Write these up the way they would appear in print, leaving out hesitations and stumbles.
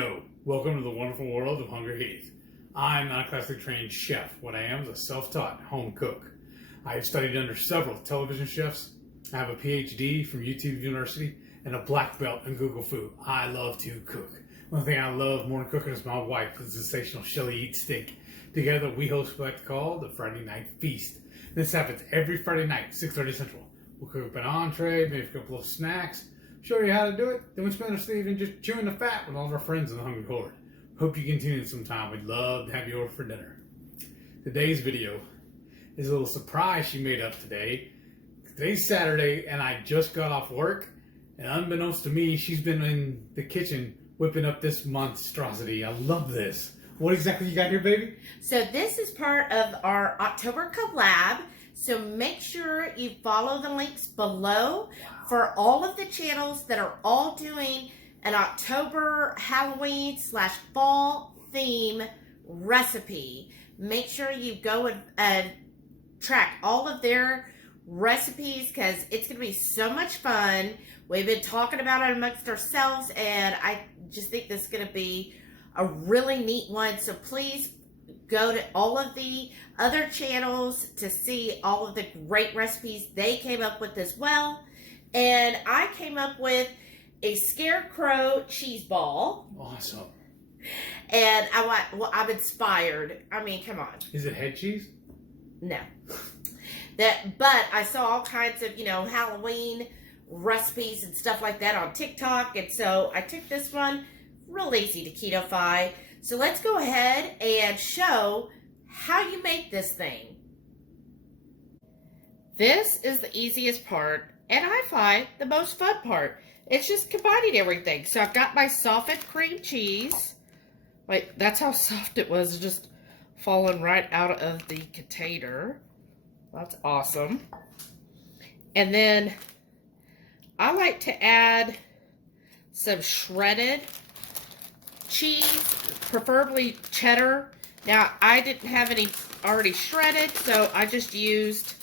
Yo, welcome to the wonderful world of HungryHeath. I'm not a classically trained chef. What I am is a self-taught home cook. I have studied under several television chefs. I have a PhD from YouTube University and a black belt in Google Food. I love to cook. One thing I love more than cooking is my wife, the sensational Shelly Eats Steak. Together, we host what I like to call the Friday Night Feast. This happens every Friday night, 6:30 Central. We'll cook up an entree, maybe a couple of snacks, show you how to do it, then we spend our evening just chewing the fat with all of our friends in the HungryHorde. Hope you can tune in sometime. We'd love to have you over for dinner. Today's video is a little surprise she made up today. Today's Saturday and I just got off work, and unbeknownst to me, she's been in the kitchen whipping up this monstrosity. I love this. What exactly you got here, baby? So this is part of our October collab. So make sure you follow the links below for all of the channels that are all doing an October Halloween / fall theme recipe. Make sure you go and track all of their recipes because it's going to be so much fun. We've been talking about it amongst ourselves, and I just think this is going to be a really neat one. So please go to all of the other channels to see all of the great recipes they came up with as well. And I came up with a Scarecrow cheese ball. Awesome. And I'm inspired. I mean, come on. Is it head cheese? No. But I saw all kinds of, Halloween recipes and stuff like that on TikTok. And so I took this one, real easy to keto-fy. So let's go ahead and show how you make this thing. This is the easiest part, and I find the most fun part. It's just combining everything. So I've got my softened cream cheese. Like, that's how soft it was, just falling right out of the container. That's awesome. And then I like to add some shredded cheese, preferably cheddar. Now, I didn't have any already shredded, so I just used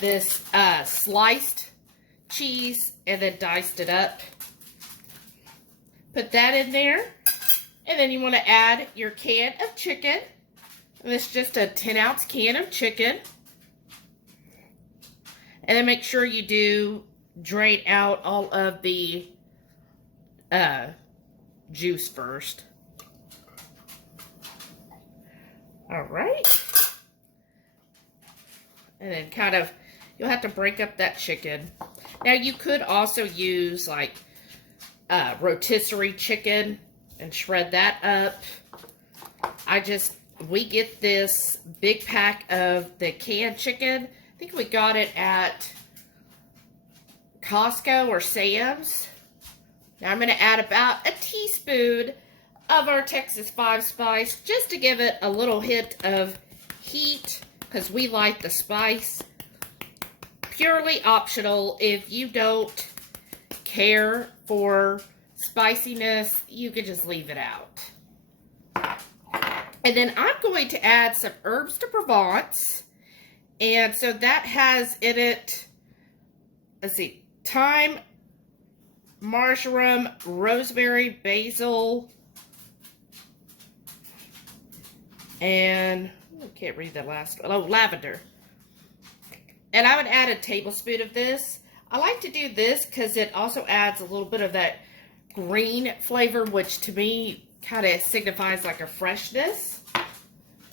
this sliced cheese and then diced it up. Put that in there. And then you want to add your can of chicken. And it's just a 10-ounce can of chicken. And then make sure you do drain out all of the juice first. All right. And then you'll have to break up that chicken. Now you could also use like rotisserie chicken and shred that up. We get this big pack of the canned chicken. I think we got it at Costco or Sam's. Now I'm going to add about a teaspoon of our Texas 5 spice just to give it a little hint of heat because we like the spice. Purely optional. If you don't care for spiciness, you can just leave it out. And then I'm going to add some herbs de Provence. And so that has in it, let's see, thyme, marjoram, rosemary, basil, and I can't read the last one. Oh, lavender. And I would add a tablespoon of this. I like to do this because it also adds a little bit of that green flavor, which to me kind of signifies like a freshness. And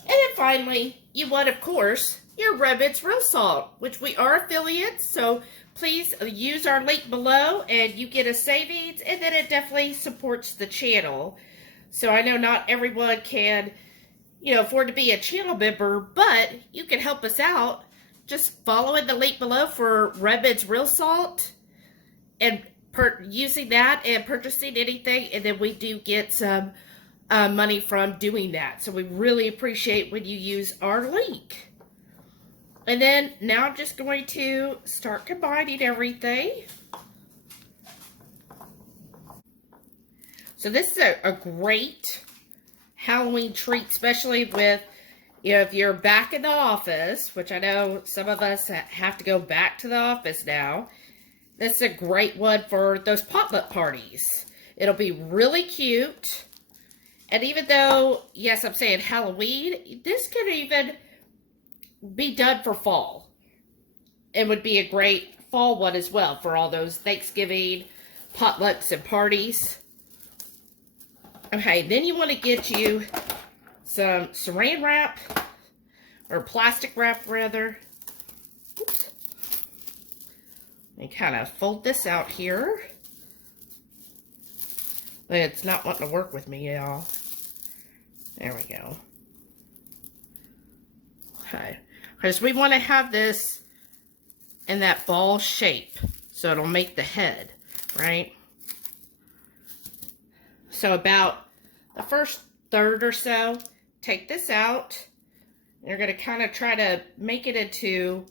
then finally, you want, of course, your Rebbitt's Real Salt, which we are affiliates, so please use our link below and you get a savings, and then it definitely supports the channel. So I know not everyone can, afford to be a channel member, but you can help us out just following the link below for Rebbitt's Real Salt and using that and purchasing anything, and then we do get some money from doing that. So we really appreciate when you use our link. And then now I'm just going to start combining everything. So this is a great Halloween treat, especially with, if you're back in the office, which I know some of us have to go back to the office now. This is a great one for those potluck parties. It'll be really cute. And even though, yes, I'm saying Halloween, this could even be done for fall. It would be a great fall one as well for all those Thanksgiving potlucks and parties. Okay, then you want to get you some saran wrap, or plastic wrap rather. Oops. And kind of fold this out here. It's not wanting to work with me, y'all. There we go. Okay. Because we want to have this in that ball shape. So it'll make the head, right? So about the first third or so, take this out. And you're going to kind of try to make it into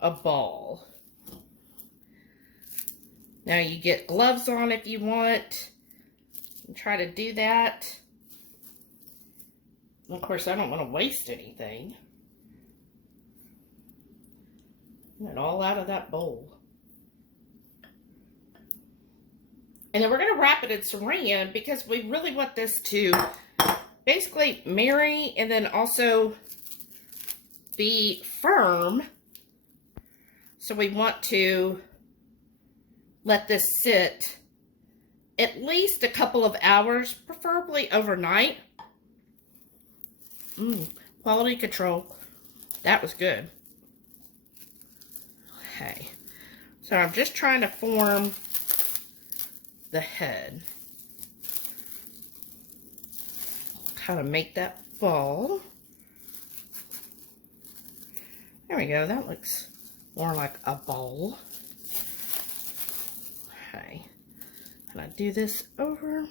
a ball. Now you get gloves on if you want. And try to do that. Of course, I don't want to waste anything. Get it all out of that bowl. And then we're going to wrap it in saran because we really want this to basically marry and then also be firm. So we want to let this sit at least a couple of hours, preferably overnight. Quality control. That was good. Okay. So I'm just trying to form the head. Kind of make that ball. There we go. That looks more like a ball. Okay. And I do this over.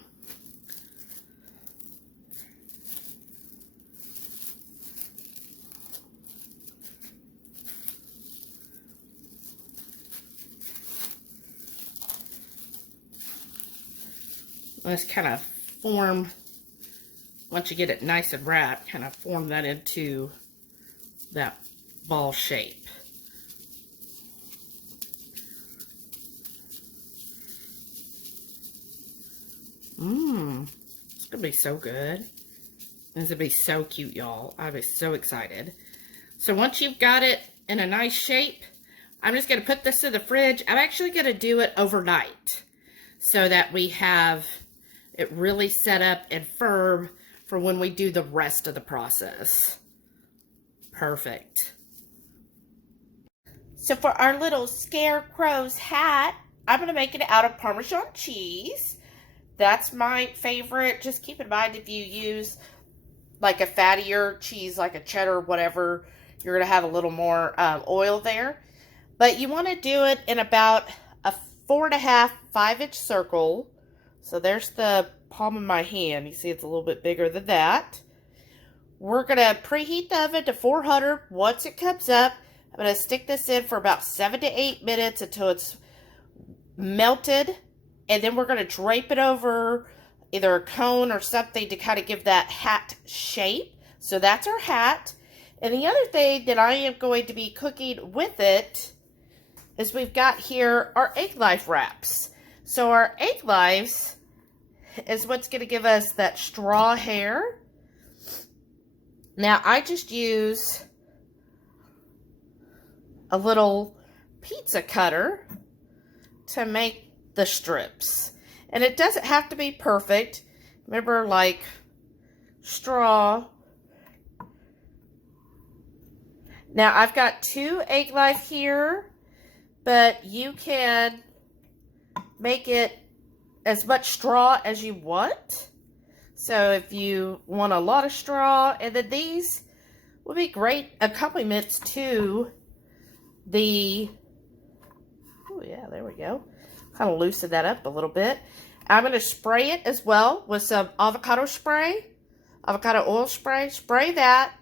Let's kind of form, once you get it nice and wrapped, kind of form that into that ball shape. It's gonna be so good. This will be so cute, y'all. I was so excited. So once you've got it in a nice shape, I'm just gonna put this in the fridge. I'm actually gonna do it overnight so that we have it really set up and firm for when we do the rest of the process. Perfect. So for our little Scarecrow's hat, I'm gonna make it out of Parmesan cheese. That's my favorite. Just keep in mind if you use like a fattier cheese, like a cheddar or whatever, you're going to have a little more oil there. But you want to do it in about a 4.5, 5-inch circle. So there's the palm of my hand. You see it's a little bit bigger than that. We're going to preheat the oven to 400. Once it comes up, I'm going to stick this in for about 7 to 8 minutes until it's melted. And then we're going to drape it over either a cone or something to kind of give that hat shape. So that's our hat. And the other thing that I am going to be cooking with it is we've got here our egg life wraps. So our egg lives is what's going to give us that straw hair. Now I just use a little pizza cutter to make the strips. And it doesn't have to be perfect. Remember, like straw. Now I've got 2 egg life here, but you can make it as much straw as you want. So if you want a lot of straw, and then these would be great accompaniments to the, oh yeah, there we go. Kind of loosen that up a little bit. I'm going to spray it as well with some avocado spray, avocado oil spray. Spray that.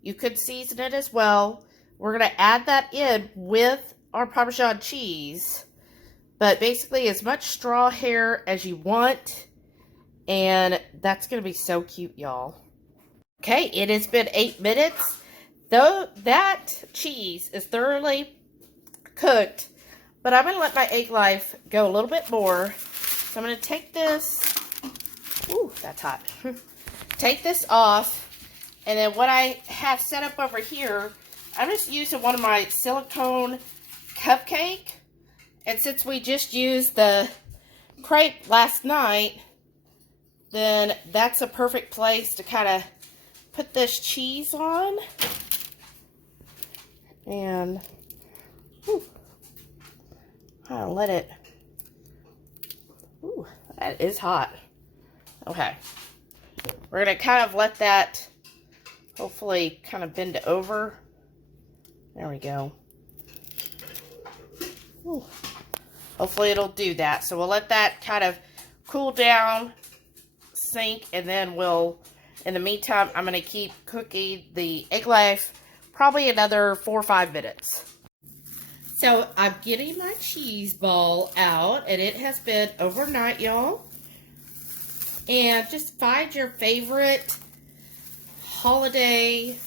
You could season it as well. We're going to add that in with our Parmesan cheese. But basically as much straw hair as you want. And that's going to be so cute, y'all. Okay, it has been 8 minutes. Though that cheese is thoroughly cooked, but I'm going to let my egg life go a little bit more So I'm going to take this. Ooh, that's hot. Take this off. And then what I have set up over here, I'm just using one of my silicone cupcake. And since we just used the crepe last night, then that's a perfect place to kind of put this cheese on. And I'll let it. Ooh, that is hot. Okay. We're going to kind of let that hopefully kind of bend over. There we go. Ooh. Hopefully it'll do that. So we'll let that kind of cool down, sink, and then we'll, in the meantime, I'm going to keep cooking the egg life probably another 4 or 5 minutes. So I'm getting my cheese ball out, and it has been overnight, y'all. And just find your favorite holiday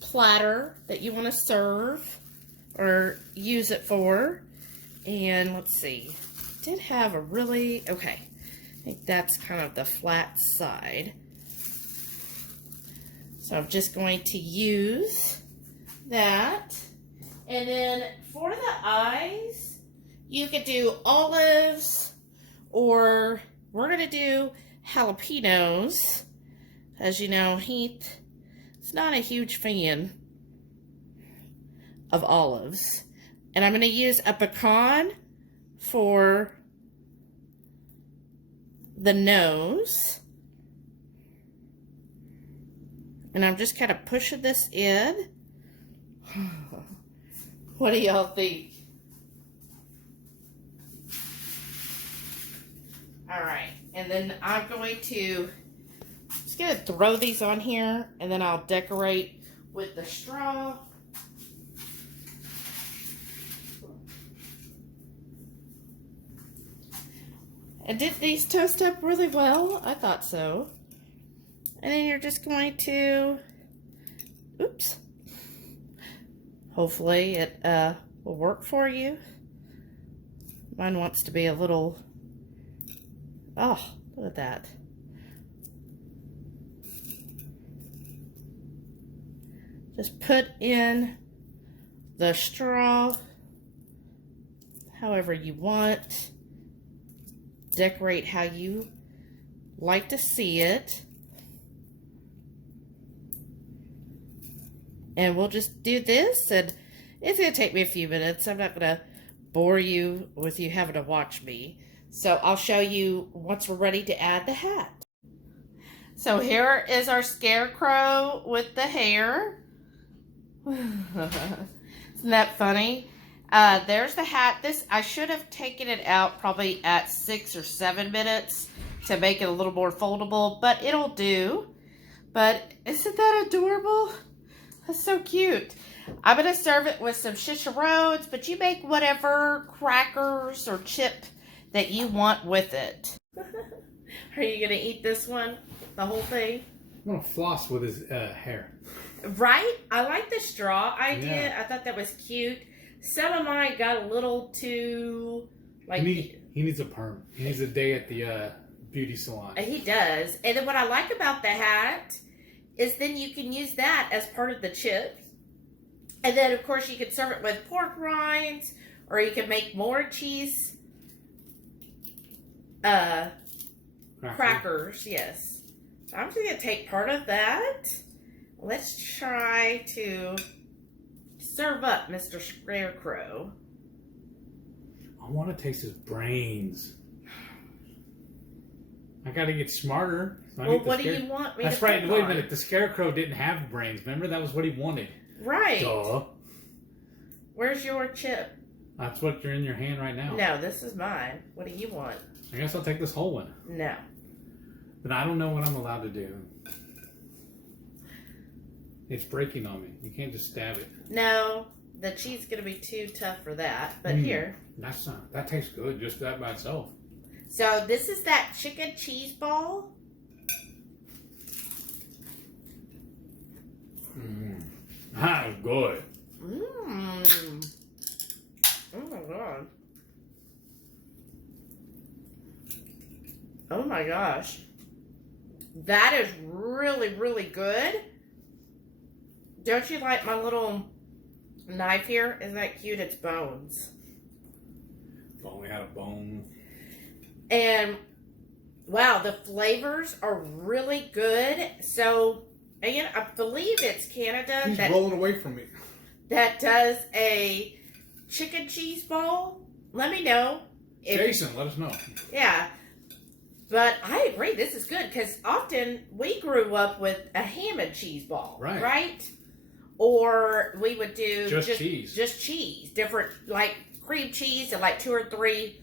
platter that you want to serve or use it for. And let's see, it did have a really, okay, I think that's kind of the flat side. So I'm just going to use that. And then for the eyes, you could do olives, or we're going to do jalapenos. As you know, Heath is not a huge fan of olives. And I'm going to use a pecan for the nose. And I'm just kind of pushing this in. What do y'all think? All right. And then I'm going to just going to throw these on here, and then I'll decorate with the straw. And did these toast up really well? I thought so. And then you're just going to, oops. Hopefully it will work for you. Mine wants to be a little, oh, look at that. Just put in the straw however you want. Decorate how you like to see it. And we'll just do this, and it's going to take me a few minutes. I'm not going to bore you with you having to watch me. So I'll show you once we're ready to add the hat. So here is our scarecrow with the hair. Isn't that funny? There's the hat. This, I should have taken it out probably at 6 or 7 minutes to make it a little more foldable, but it'll do. But isn't that adorable? That's so cute. I'm going to serve it with some chicharrones, but you make whatever crackers or chip that you want with it. Are you going to eat this one? The whole thing? I'm going to floss with his hair. Right? I like the straw idea. I thought that was cute. Some of mine got a little too, like... He needs a perm. He needs a day at the beauty salon. He does. And then what I like about the hat is then you can use that as part of the chips. And then, of course, you can serve it with pork rinds, or you can make more cheese crackers. Yes. So I'm just going to take part of that. Let's try to serve up Mr. Scarecrow. I want to taste his brains. I got to get smarter. So well, what do you want me That's to right. put Wait a on? minute. The Scarecrow didn't have brains. Remember? That was what he wanted. Right. Duh. Where's your chip? That's what you're in your hand right now. No, this is mine. What do you want? I guess I'll take this whole one. No. But I don't know what I'm allowed to do. It's breaking on me. You can't just stab it. No, the cheese is going to be too tough for that. But here. That's not. That tastes good. Just that by itself. So this is that chicken cheese ball. That is good. Oh my god. Oh my gosh. That is really, really good. Don't you like my little knife here? Isn't that cute? It's bones. If only had a bone. And wow, the flavors are really good. So, again, I believe it's Canada. He's rolling away from me. That does a chicken cheese ball. Let me know. Jason, let us know. Yeah. But I agree, this is good because often we grew up with a ham and cheese ball, right? Or we would do just cheese, different like cream cheese and like 2 or 3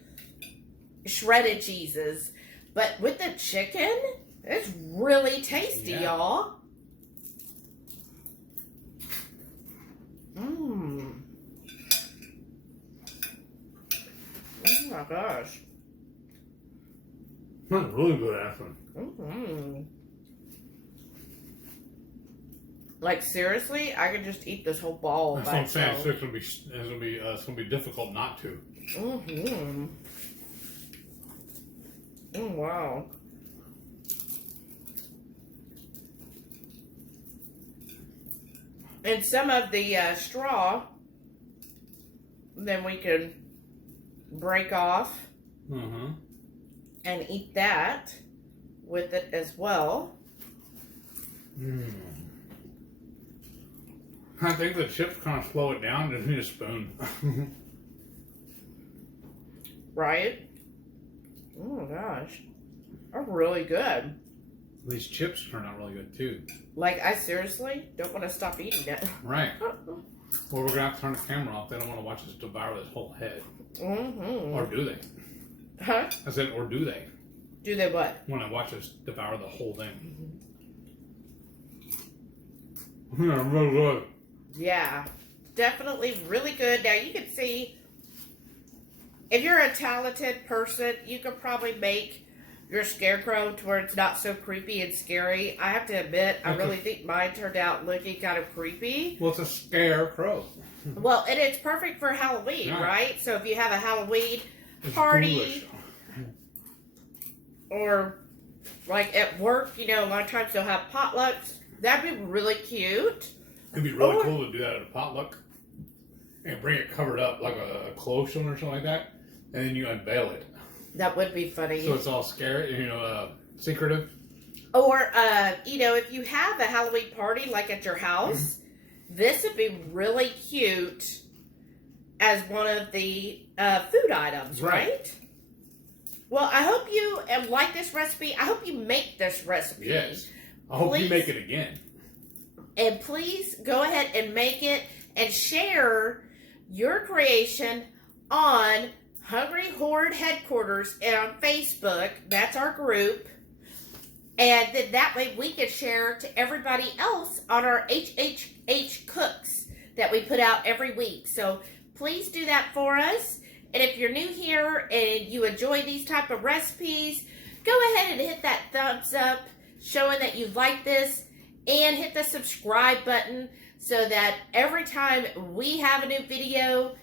shredded cheeses. But with the chicken, it's really tasty, y'all. Mmm. Oh my gosh. That's really good, actually. Mm-hmm. Like seriously, I could just eat this whole ball. That's what I'm saying. It's gonna be difficult not to. Mm-hmm. Oh wow. And some of the straw, then we can break off and eat that with it as well. I think the chips kind of slow it down. Just need a spoon. Right? Oh my gosh. They're really good. These chips turn out really good too. Like, I seriously don't want to stop eating it. Right. Well, we're going to have to turn the camera off. They don't want to watch us devour this whole head. Or do they? Huh? I said, or do they? Do they what? Want to watch us devour the whole thing. Yeah, really good. Yeah. Definitely really good. Now, you can see, if you're a talented person, you could probably make your Scarecrow to where it's not so creepy and scary. I have to admit, I really think mine turned out looking kind of creepy. Well, it's a scarecrow. Well, and it's perfect for Halloween, right? So if you have a Halloween party, or like at work, you know, a lot of times they'll have potlucks. That'd be really cute. It'd be really cool to do that at a potluck and bring it covered up like a clothesline or something like that, and then you unveil it. That would be funny. So it's all scary, you know, secretive. Or, you know, if you have a Halloween party like at your house, this would be really cute as one of the food items, right? Well, I hope you like this recipe. I hope you make this recipe. Yes. I hope you make it again. And please go ahead and make it and share your creation on HungryHorde headquarters and on Facebook. That's our group. And then that way we can share to everybody else on our HHH Cooks that we put out every week. So please do that for us. And if you're new here and you enjoy these type of recipes, go ahead and hit that thumbs up showing that you like this, and hit the subscribe button so that every time we have a new video,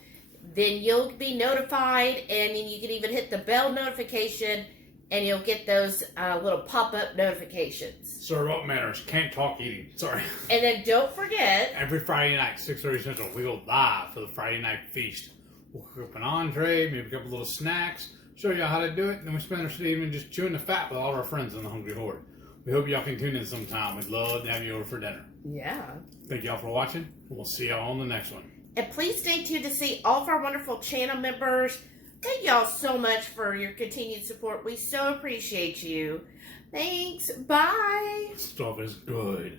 then you'll be notified, and then you can even hit the bell notification and you'll get those little pop-up notifications. Serve up manners. Can't talk eating. Sorry. And then don't forget, every Friday night, 6:30 Central, we go live for the Friday night feast. We'll cook up an entree, maybe a couple little snacks, show you how to do it, and then we spend our evening just chewing the fat with all of our friends in the Hungry Horde. We hope y'all can tune in sometime. We'd love to have you over for dinner. Yeah. Thank y'all for watching. We'll see y'all on the next one. And please stay tuned to see all of our wonderful channel members. Thank y'all so much for your continued support. We so appreciate you. Thanks. Bye. Stuff is good.